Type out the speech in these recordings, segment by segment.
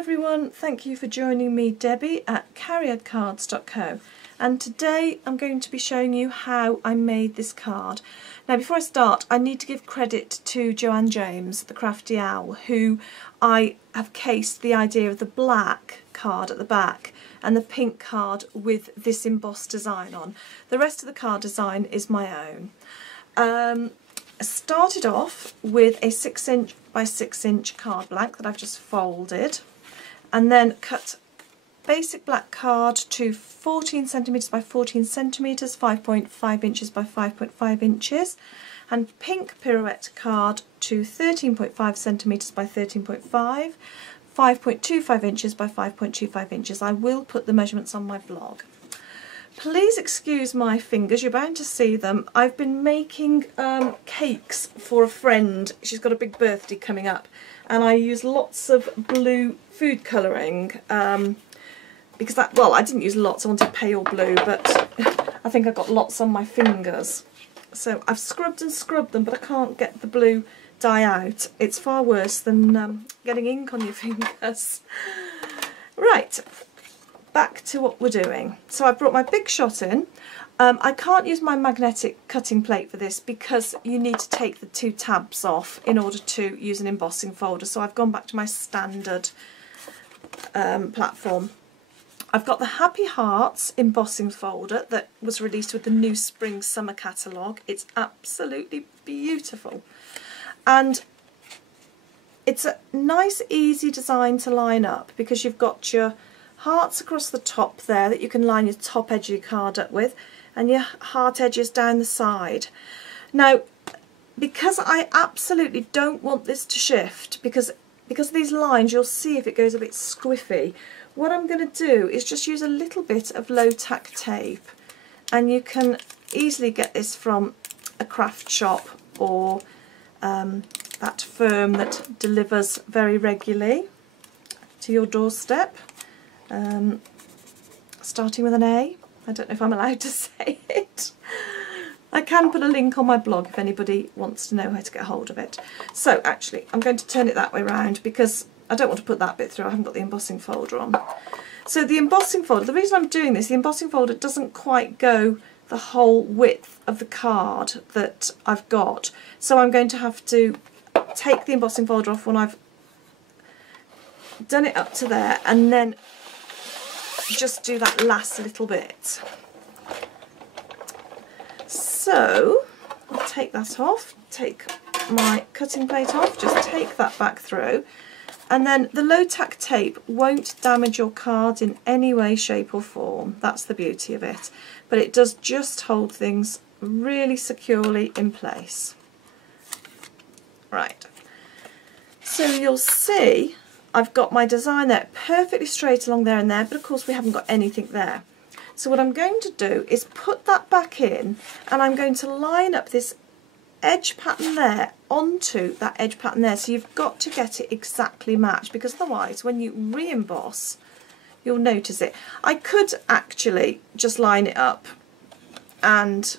everyone, thank you for joining me, Debbie, at cariadcards.co, and today I'm going to be showing you how I made this card. Now before I start, I need to give credit to Joanne James, the Crafty Owl, who I have cased the idea of the black card at the back and the pink card with this embossed design on. The rest of the card design is my own. I started off with a 6" by 6" card blank that I've just folded, and then cut basic black card to 14 centimetres by 14 centimetres, 5.5 inches by 5.5 inches, and pink pirouette card to 13.5 centimetres by 13.5, 5.25 inches by 5.25 inches. I will put the measurements on my blog. Please excuse my fingers, you're bound to see them. I've been making cakes for a friend. She's got a big birthday coming up, and I use lots of blue food colouring because I didn't use lots, I wanted pale blue, but I think I got lots on my fingers. So I've scrubbed and scrubbed them, but I can't get the blue dye out. It's far worse than getting ink on your fingers. Right. Back to what we're doing. So I brought my big shot in. I can't use my magnetic cutting plate for this because you need to take the two tabs off in order to use an embossing folder, so I've gone back to my standard platform. I've got the Happy Hearts embossing folder that was released with the new Spring Summer catalogue. It's absolutely beautiful, and it's a nice easy design to line up because you've got your hearts across the top there that you can line your top edge of your card up with, and your heart edges down the side. Now, because I absolutely don't want this to shift, because of these lines, you'll see if it goes a bit squiffy, what I'm going to do is just use a little bit of low tack tape, and you can easily get this from a craft shop or that firm that delivers very regularly to your doorstep. Starting with an A. I don't know if I'm allowed to say it. I can put a link on my blog if anybody wants to know how to get hold of it. So actually I'm going to turn it that way round because I don't want to put that bit through. I haven't got the embossing folder on. So the embossing folder, the reason I'm doing this, the embossing folder doesn't quite go the whole width of the card that I've got. So I'm going to have to take the embossing folder off when I've done it up to there, and then just do that last little bit. So I'll take that off, take my cutting plate off, just take that back through, and then the low tack tape won't damage your card in any way, shape or form. That's the beauty of it, but it does just hold things really securely in place. Right, so you'll see I've got my design there perfectly straight along there and there, but of course we haven't got anything there. So what I'm going to do is put that back in, and I'm going to line up this edge pattern there onto that edge pattern there. So you've got to get it exactly matched, because otherwise when you re-emboss you'll notice it. I could actually just line it up and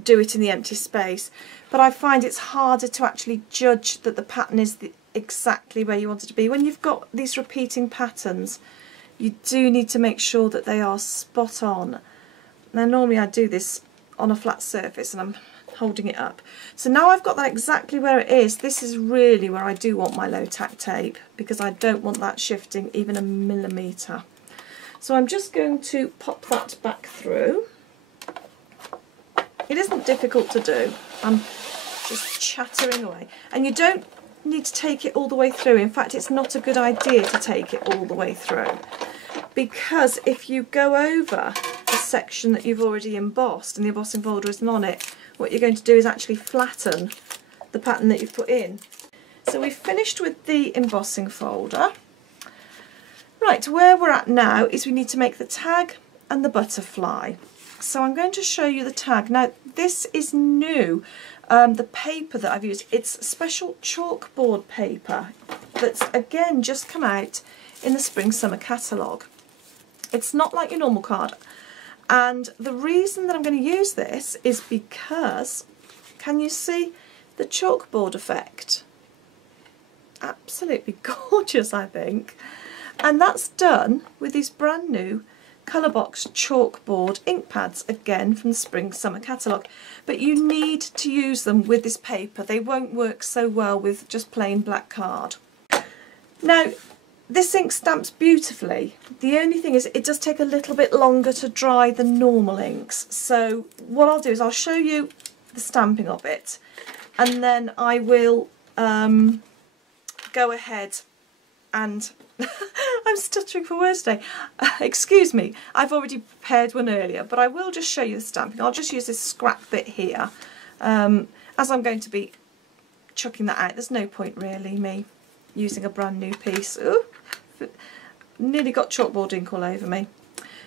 do it in the empty space, but I find it's harder to actually judge that the pattern is exactly where you want it to be. When you've got these repeating patterns, you do need to make sure that they are spot on. Now normally I do this on a flat surface and I'm holding it up. So now I've got that exactly where it is. This is really where I do want my low tack tape, because I don't want that shifting even a millimetre. So I'm just going to pop that back through. It isn't difficult to do. I'm just chattering away, and you don't need to take it all the way through. In fact, it's not a good idea to take it all the way through, because if you go over the section that you've already embossed and the embossing folder isn't on it, what you're going to do is actually flatten the pattern that you've put in. So we've finished with the embossing folder. Right, where we're at now is we need to make the tag and the butterfly. So I'm going to show you the tag. Now this is new. The paper that I've used, it's special chalkboard paper that's again just come out in the Spring Summer catalogue. It's not like your normal card, and the reason that I'm going to use this is because, can you see the chalkboard effect? Absolutely gorgeous, I think. And that's done with these brand new Colourbox chalkboard ink pads, again from the Spring Summer catalogue. But you need to use them with this paper. They won't work so well with just plain black card. Now, this ink stamps beautifully. The only thing is it does take a little bit longer to dry than normal inks. So what I'll do is I'll show you the stamping of it, and then I will go ahead and I'm stuttering for words today. Excuse me, I've already prepared one earlier, but I will just show you the stamping. I'll just use this scrap bit here, as I'm going to be chucking that out. There's no point really me using a brand new piece. Ooh, nearly got chalkboard ink all over me.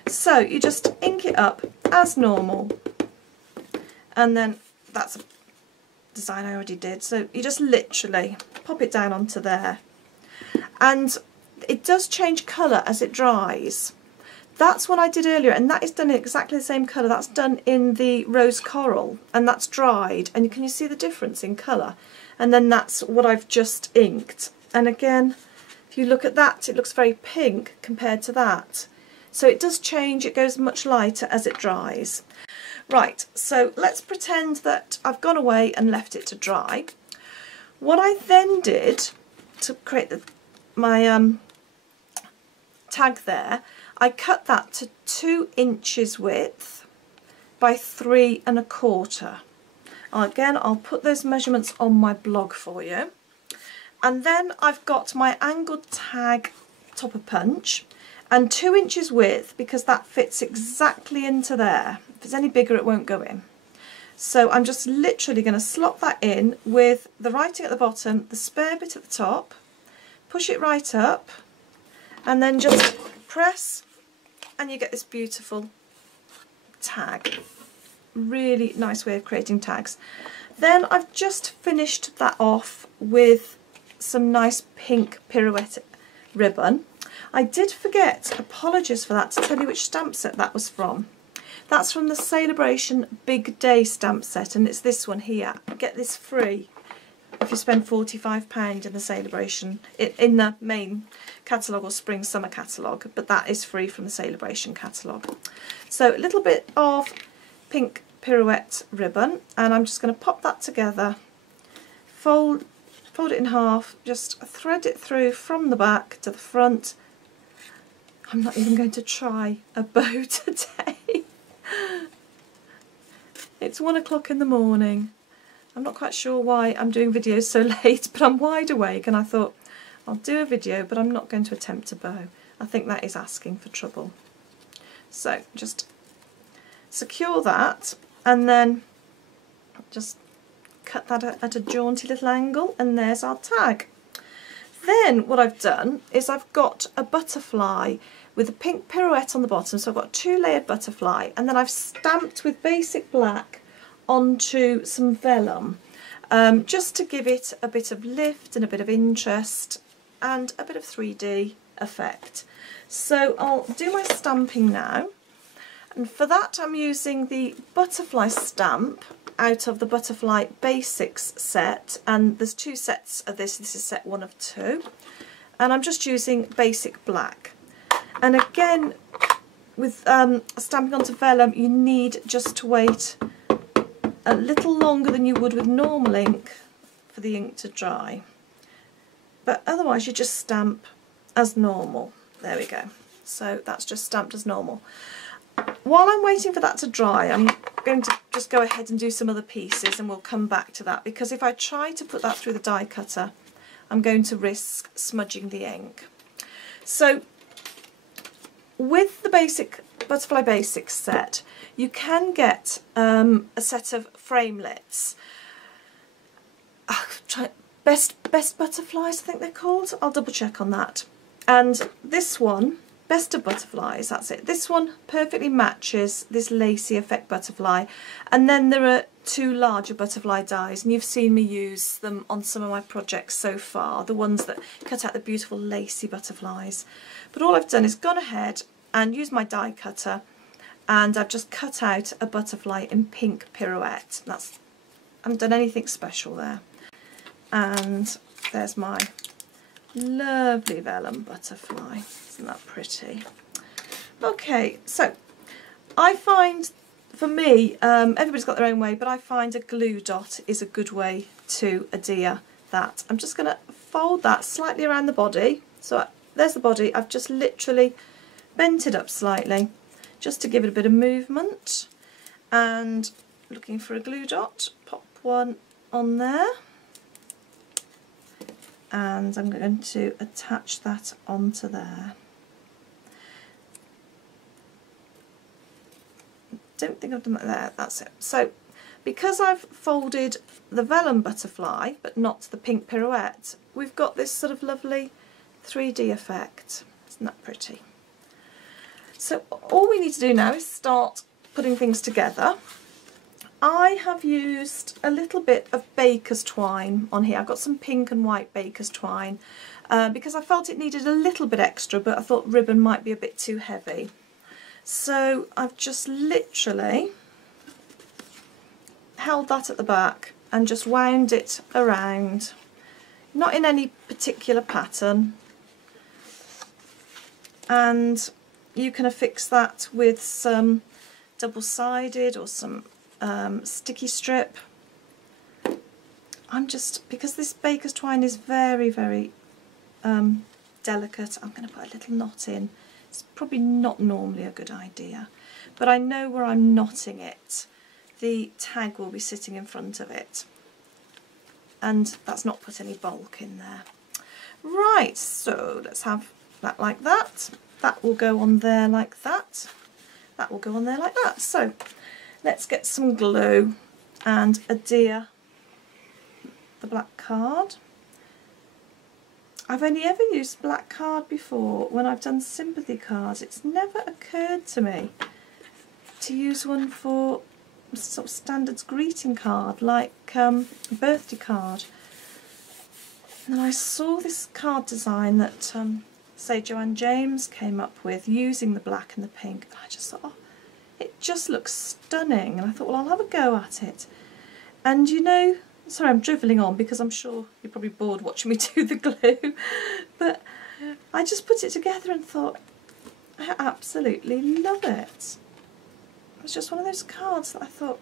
So you just ink it up as normal, and then that's a design I already did. So you just literally pop it down onto there, and it does change colour as it dries. That's what I did earlier, and that is done in exactly the same colour. That's done in the rose coral, and that's dried, and can you see the difference in colour? And then that's what I've just inked. And again, if you look at that, it looks very pink compared to that. So it does change, it goes much lighter as it dries. Right, so let's pretend that I've gone away and left it to dry. What I then did to create my tag there, I cut that to 2 inches width by 3 1/4. Again, I'll put those measurements on my blog for you. And then I've got my angled tag topper punch, and 2 inches width, because that fits exactly into there. If it's any bigger it won't go in. So I'm just literally going to slot that in with the writing at the bottom, the spare bit at the top, push it right up, and then just press, and you get this beautiful tag. Really nice way of creating tags. Then I've just finished that off with some nice pink pirouette ribbon. I did forget, apologies for that, to tell you which stamp set that was from. That's from the Celebration Big Day stamp set, and it's this one here. Get this free if you spend £45 in the Celebration, in the main catalogue or Spring Summer catalogue, but that is free from the Celebration catalogue. So a little bit of pink pirouette ribbon, and I'm just going to pop that together, fold it in half, just thread it through from the back to the front. I'm not even going to try a bow today. It's 1 o'clock in the morning. I'm not quite sure why I'm doing videos so late, but I'm wide awake, and I thought I'll do a video, but I'm not going to attempt a bow. I think that is asking for trouble. So just secure that, and then just cut that at a jaunty little angle, and there's our tag. Then what I've done is I've got a butterfly with a pink pirouette on the bottom, so I've got 2 layered butterfly, and then I've stamped with basic black onto some vellum, just to give it a bit of lift and a bit of interest and a bit of 3D effect. So I'll do my stamping now, and for that I'm using the butterfly stamp out of the Butterfly Basics set, and there's 2 sets of this. This is set 1 of 2, and I'm just using basic black. And again, with stamping onto vellum, you need just to wait a little longer than you would with normal ink for the ink to dry, but otherwise you just stamp as normal. There we go. So that's just stamped as normal. While I'm waiting for that to dry, I'm going to just go ahead and do some other pieces, and we'll come back to that, because if I try to put that through the die cutter, I'm going to risk smudging the ink. So with the basic Butterfly Basics set, you can get a set of framelits. Best Butterflies, I think they're called. I'll double check on that. And this one, Best of Butterflies, that's it. This one perfectly matches this lacy effect butterfly. And then there are 2 larger butterfly dies, and you've seen me use them on some of my projects so far, the ones that cut out the beautiful lacy butterflies. But all I've done is gone ahead and used my die cutter, and I've just cut out a butterfly in pink pirouette. I haven't done anything special there. And there's my Lovely vellum butterfly. Isn't that pretty? Okay, so I find, for me, everybody's got their own way, but I find a glue dot is a good way to adhere that. I'm just going to fold that slightly around the body. So there's the body. I've just literally bent it up slightly just to give it a bit of movement. And looking for a glue dot, pop one on there. And I'm going to attach that onto there. Don't think I've done that there, that's it. So because I've folded the vellum butterfly but not the pink pirouette, we've got this sort of lovely 3D effect. Isn't that pretty? So all we need to do now is start putting things together. I have used a little bit of baker's twine on here. I've got some pink and white baker's twine because I felt it needed a little bit extra, but I thought ribbon might be a bit too heavy. So I've just literally held that at the back and just wound it around, not in any particular pattern, and you can affix that with some double-sided or some sticky strip. Because this baker's twine is very, very delicate, I'm going to put a little knot in. It's probably not normally a good idea, but I know where I'm knotting it, the tag will be sitting in front of it, and that's not put any bulk in there. Right, so let's have that like that. That will go on there like that. That will go on there like that. So let's get some glue and adhere the black card. I've only ever used black card before when I've done sympathy cards. It's never occurred to me to use one for sort of standards greeting card, like a birthday card. And then I saw this card design that say Joanne James came up with using the black and the pink, and I just thought, oh, it just looks stunning, and I thought, well, I'll have a go at it. And you know, sorry, I'm drivelling on because I'm sure you're probably bored watching me do the glue, but I just put it together and thought, I absolutely love it. It was just one of those cards that I thought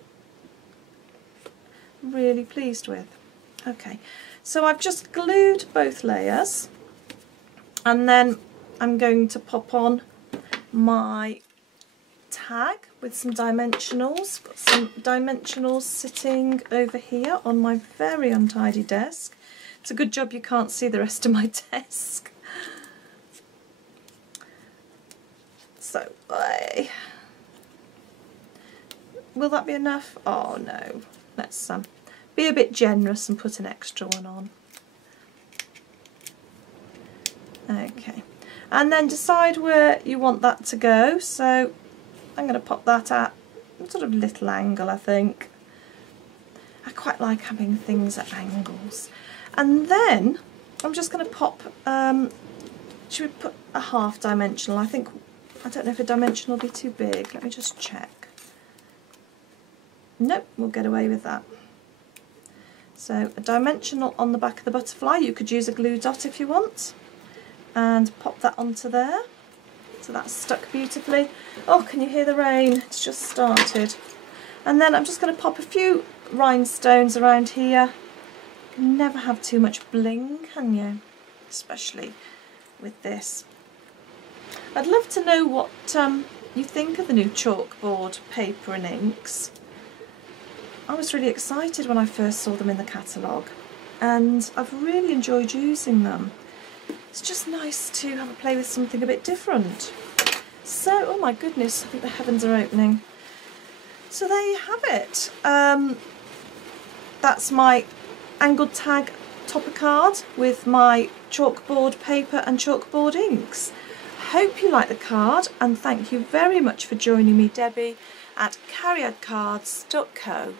really pleased with. Okay, so I've just glued both layers, and then I'm going to pop on my tag with some dimensionals. Got some dimensionals sitting over here on my very untidy desk. It's a good job you can't see the rest of my desk. So, will that be enough? Oh no, let's be a bit generous and put an extra one on. Okay, and then decide where you want that to go. So I'm going to pop that at a sort of little angle, I think. I quite like having things at angles. And then I'm just going to pop, should we put a half dimensional? I don't know if a dimensional will be too big. Let me just check. Nope, we'll get away with that. So a dimensional on the back of the butterfly. You could use a glue dot if you want. And pop that onto there. So that's stuck beautifully. Oh, can you hear the rain? It's just started. And then I'm just going to pop a few rhinestones around here. You can never have too much bling, can you? Especially with this. I'd love to know what you think of the new chalkboard paper and inks. I was really excited when I first saw them in the catalogue, and I've really enjoyed using them. It's just nice to have a play with something a bit different. So, oh my goodness, I think the heavens are opening. So there you have it. That's my angled tag topper card with my chalkboard paper and chalkboard inks. Hope you like the card, and thank you very much for joining me, Debbie, at cariadcards.co.